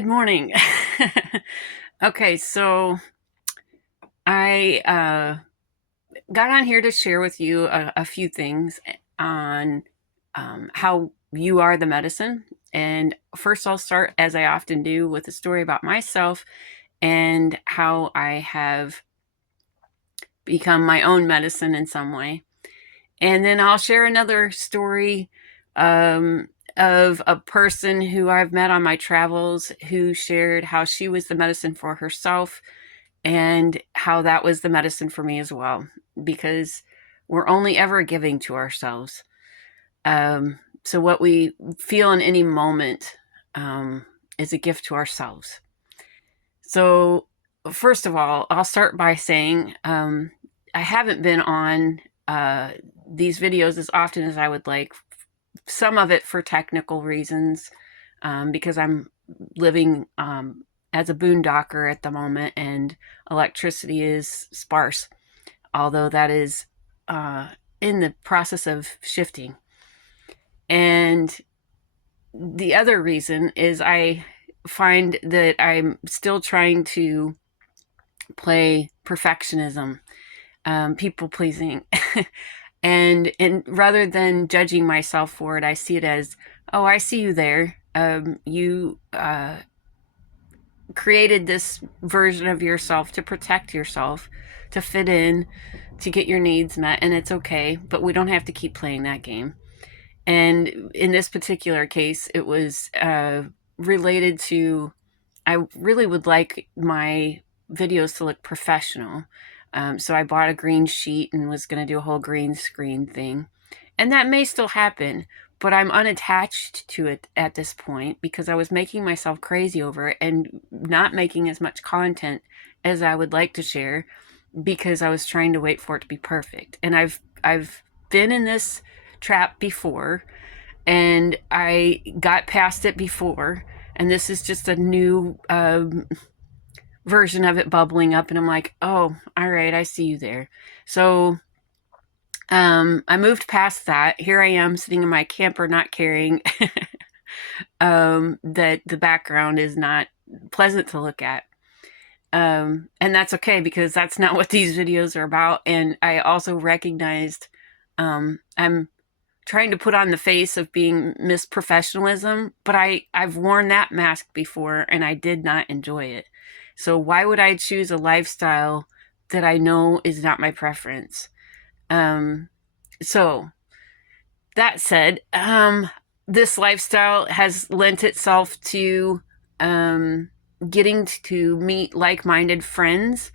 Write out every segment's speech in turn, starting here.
Good morning. Okay, so I got on here to share with you a few things on how you are the medicine. And first, I'll start, as I often do, with a story about myself and how I have become my own medicine in some way. And then I'll share another story of a person who I've met on my travels who shared how she was the medicine for herself and how that was the medicine for me as well, because we're only ever giving to ourselves. So what we feel in any moment is a gift to ourselves. So first of all, I'll start by saying I haven't been on these videos as often as I would like. Some of it for technical reasons, because I'm living as a boondocker at the moment, and electricity is sparse, although that is in the process of shifting. And the other reason is I find that I'm still trying to play perfectionism, people pleasing. And rather than judging myself for it, I see it as, oh, I see you there. You created this version of yourself to protect yourself, to fit in, to get your needs met, and it's okay, but we don't have to keep playing that game. And in this particular case, it was related to, I really would like my videos to look professional. So I bought a green sheet and was going to do a whole green screen thing. And that may still happen, but I'm unattached to it at this point because I was making myself crazy over it and not making as much content as I would like to share because I was trying to wait for it to be perfect. And I've been in this trap before, and I got past it before, and this is just a new version of it bubbling up, and I'm like, oh, all right, I see you there. So I moved past that. Here I am sitting in my camper, not caring that the background is not pleasant to look at. And that's okay, because that's not what these videos are about. And I also recognized I'm trying to put on the face of being Miss Professionalism, but I've worn that mask before and I did not enjoy it. So why would I choose a lifestyle that I know is not my preference? So that said, this lifestyle has lent itself to getting to meet like-minded friends,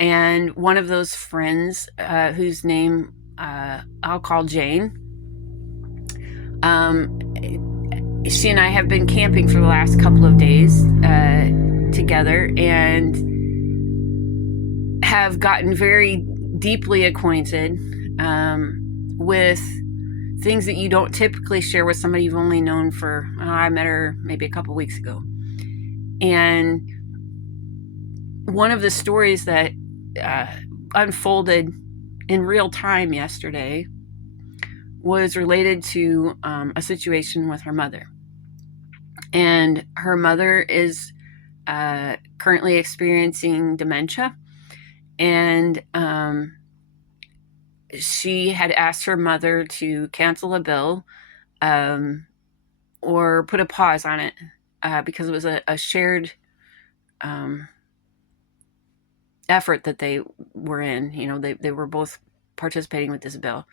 and one of those friends, whose name I'll call Jane, she and I have been camping for the last couple of days together, and have gotten very deeply acquainted with things that you don't typically share with somebody you've only known for, I met her maybe a couple weeks ago. And one of the stories that unfolded in real time yesterday was related to a situation with her mother. And her mother is currently experiencing dementia, and she had asked her mother to cancel a bill or put a pause on it because it was a shared effort that they were in. You know, they were both participating with this bill.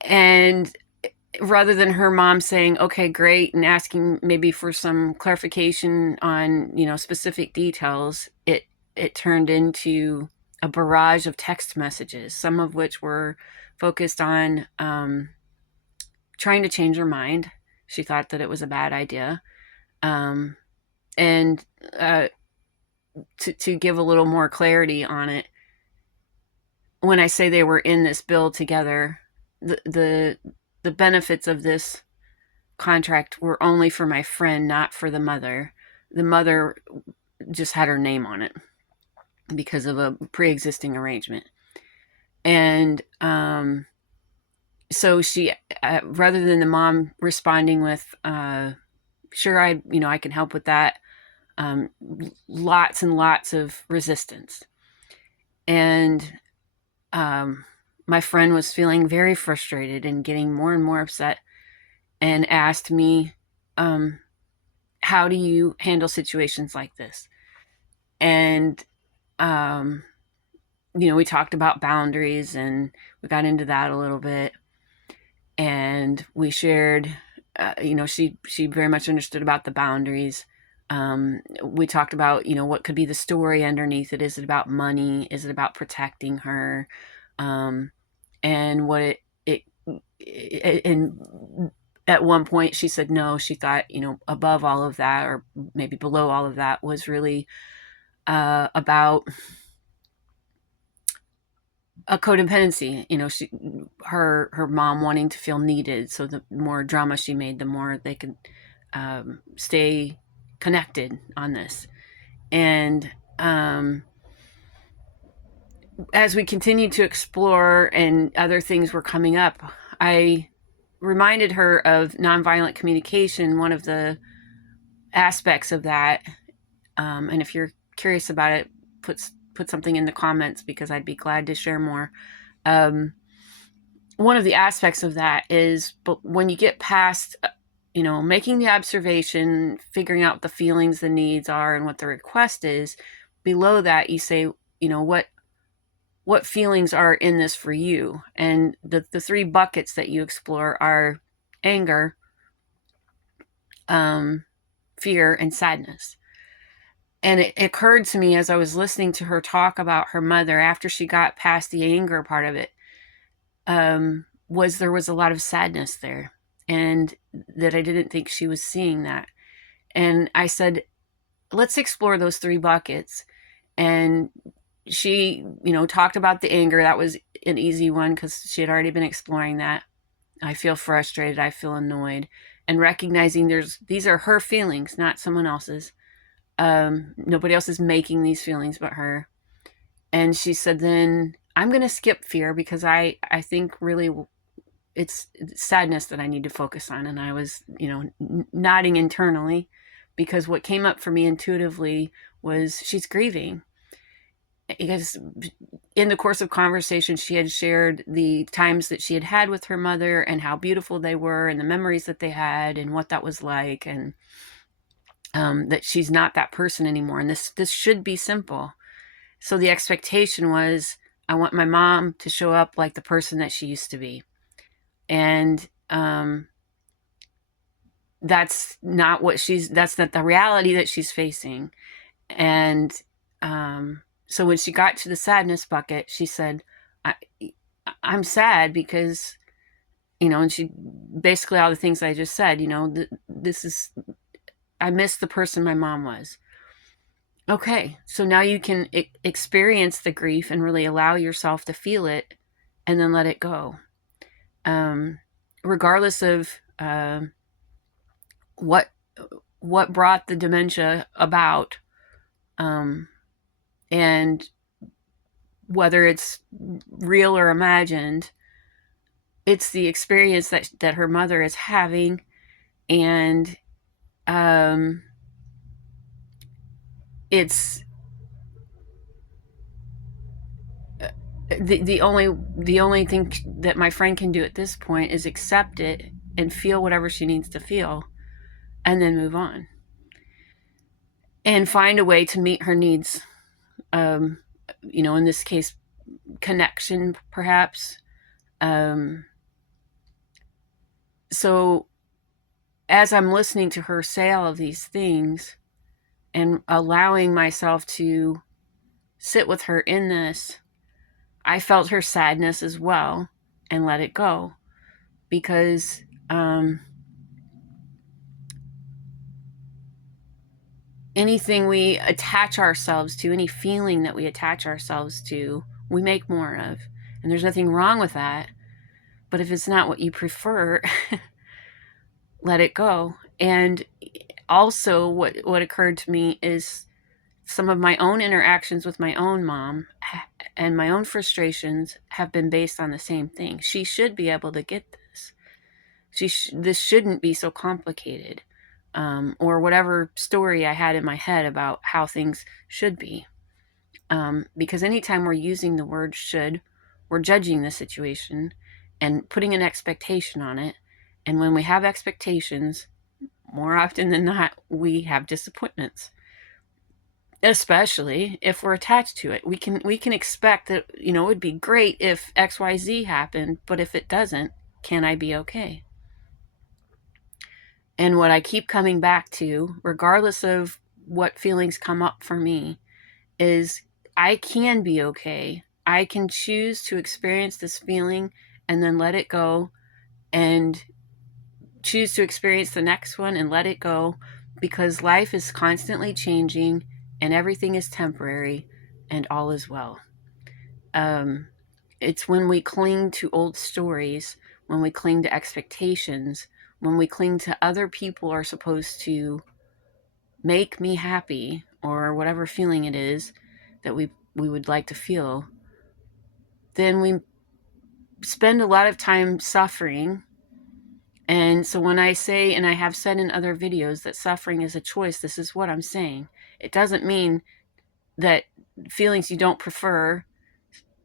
And rather than her mom saying, okay, great, and asking maybe for some clarification on, you know, specific details, it turned into a barrage of text messages, some of which were focused on trying to change her mind. She thought that it was a bad idea. And to give a little more clarity on it, when I say they were in this bill together, the benefits of this contract were only for my friend, not for the mother. The mother just had her name on it because of a pre-existing arrangement. And so she, rather than the mom responding with sure, I can help with that. Lots and lots of resistance. And my friend was feeling very frustrated and getting more and more upset, and asked me, how do you handle situations like this? And, we talked about boundaries, and we got into that a little bit. And we shared, she very much understood about the boundaries. We talked about, what could be the story underneath it. Is it about money? Is it about protecting her? And what and at one point she said no, she thought, above all of that, or maybe below all of that, was really about a codependency. Her mom wanting to feel needed, so the more drama she made, the more they could stay connected on this. And as we continued to explore and other things were coming up, I reminded her of nonviolent communication, one of the aspects of that. And if you're curious about it, put something in the comments, because I'd be glad to share more. One of the aspects of that is, but when you get past, making the observation, figuring out what the feelings, the needs are, and what the request is, below that you say, what feelings are in this for you? And the three buckets that you explore are anger, fear, and sadness. And it occurred to me as I was listening to her talk about her mother, after she got past the anger part of it, there was a lot of sadness there, and that I didn't think she was seeing that. And I said, let's explore those three buckets. And she, talked about the anger. That was an easy one, because she had already been exploring that. I feel frustrated. I feel annoyed. And recognizing these are her feelings, not someone else's. Nobody else is making these feelings but her. And she said, then I'm going to skip fear, because I think really it's sadness that I need to focus on. And I was, nodding internally, because what came up for me intuitively was she's grieving. Because in the course of conversation, she had shared the times that she had had with her mother, and how beautiful they were, and the memories that they had, and what that was like. And that she's not that person anymore. And this should be simple. So the expectation was, I want my mom to show up like the person that she used to be. And that's not the reality that she's facing. And so when she got to the sadness bucket, she said, I'm sad because, and she basically, all the things I just said, I miss the person my mom was. Okay, so now you can experience the grief and really allow yourself to feel it, and then let it go. Regardless of what brought the dementia about, and whether it's real or imagined, it's the experience that her mother is having. And it's the only thing that my friend can do at this point is accept it and feel whatever she needs to feel, and then move on and find a way to meet her needs. In this case, connection, perhaps. So as I'm listening to her say all of these things, and allowing myself to sit with her in this, I felt her sadness as well, and let it go. Because anything we attach ourselves to, any feeling that we attach ourselves to, we make more of. And there's nothing wrong with that. But if it's not what you prefer, let it go. And also what occurred to me is some of my own interactions with my own mom and my own frustrations have been based on the same thing. She should be able to get this. This shouldn't be so complicated. or whatever story I had in my head about how things should be. Because anytime we're using the word should, we're judging the situation and putting an expectation on it. And when we have expectations, more often than not, we have disappointments, especially if we're attached to it. We can expect that, it would be great if XYZ happened, but if it doesn't, can I be okay? And what I keep coming back to, regardless of what feelings come up for me, is I can be okay. I can choose to experience this feeling and then let it go, and choose to experience the next one and let it go, because life is constantly changing and everything is temporary and all is well. It's when we cling to old stories, when we cling to expectations, when we cling to other people are supposed to make me happy, or whatever feeling it is that we would like to feel, then we spend a lot of time suffering. And so when I say, and I have said in other videos, that suffering is a choice, this is what I'm saying. It doesn't mean that feelings you don't prefer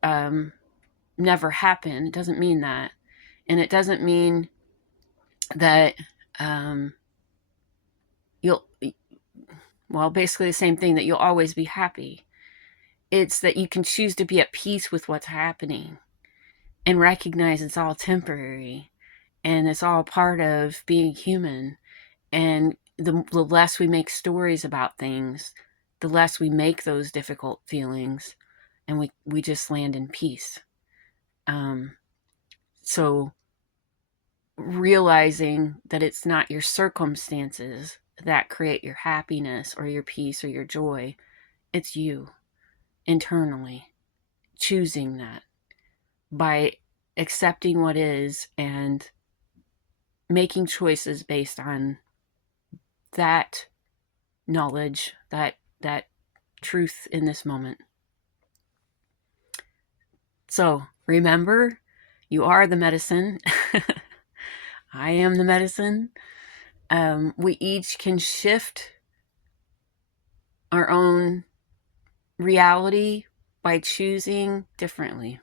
never happen. It doesn't mean that. And it doesn't mean that you'll, well, basically the same thing, that you'll always be happy. It's that you can choose to be at peace with what's happening and recognize it's all temporary and it's all part of being human. And the less we make stories about things, the less we make those difficult feelings, and we just land in peace. So realizing that it's not your circumstances that create your happiness or your peace or your joy, it's you internally choosing that by accepting what is and making choices based on that knowledge, that truth in this moment. So remember, you are the medicine. I am the medicine. We each can shift our own reality by choosing differently.